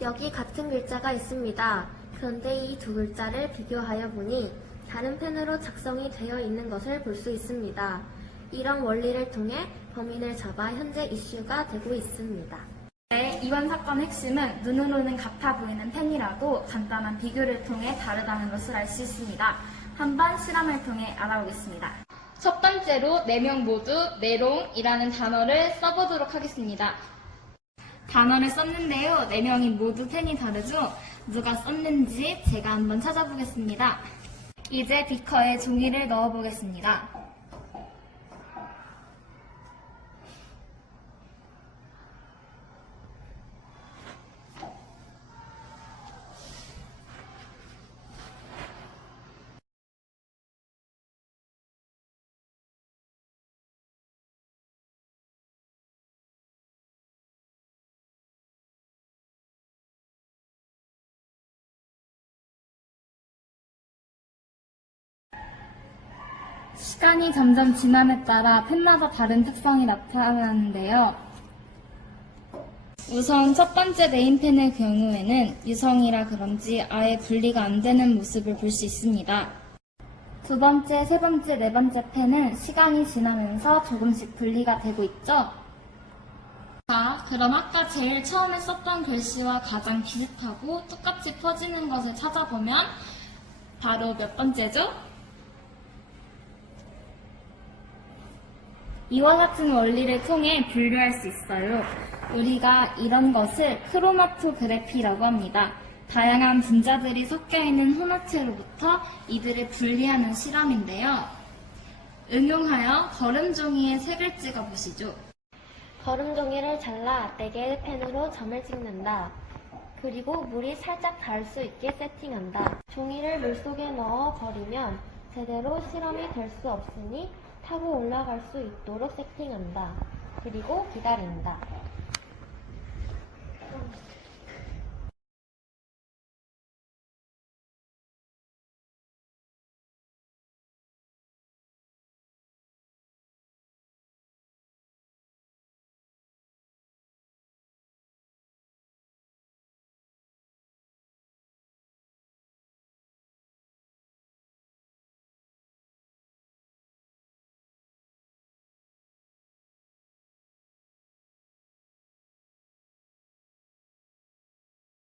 여기 같은 글자가 있습니다. 그런데 이 두 글자를 비교하여 보니 다른 펜으로 작성이 되어 있는 것을 볼 수 있습니다. 이런 원리를 통해 범인을 잡아 현재 이슈가 되고 있습니다. 네, 이번 사건의 핵심은 눈으로는 같아 보이는 펜이라도 간단한 비교를 통해 다르다는 것을 알 수 있습니다. 한번 실험을 통해 알아보겠습니다. 첫 번째로 네 명 모두 메롱이라는 단어를 써보도록 하겠습니다. 단어를 썼는데요. 네 명이 모두 펜이 다르죠? 누가 썼는지 제가 한번 찾아보겠습니다. 이제 비커에 종이를 넣어보겠습니다. 시간이 점점 지남에 따라 펜마다 다른 특성이 나타나는데요. 우선 첫 번째 네임펜의 경우에는 유성이라 그런지 아예 분리가 안 되는 모습을 볼 수 있습니다. 두 번째, 세 번째, 네 번째 펜은 시간이 지나면서 조금씩 분리가 되고 있죠? 자, 그럼 아까 제일 처음에 썼던 글씨와 가장 비슷하고 똑같이 퍼지는 것을 찾아보면 바로 몇 번째죠? 이와 같은 원리를 통해 분류할 수 있어요. 우리가 이런 것을 크로마토그래피라고 합니다. 다양한 분자들이 섞여 있는 혼합체로부터 이들을 분리하는 실험인데요. 응용하여 거름종이에 색을 찍어 보시죠. 거름 종이를 잘라 네 개의 펜으로 점을 찍는다. 그리고 물이 살짝 닿을 수 있게 세팅한다. 종이를 물속에 넣어 버리면 제대로 실험이 될 수 없으니 타고 올라갈 수 있도록 세팅한다. 그리고 기다린다.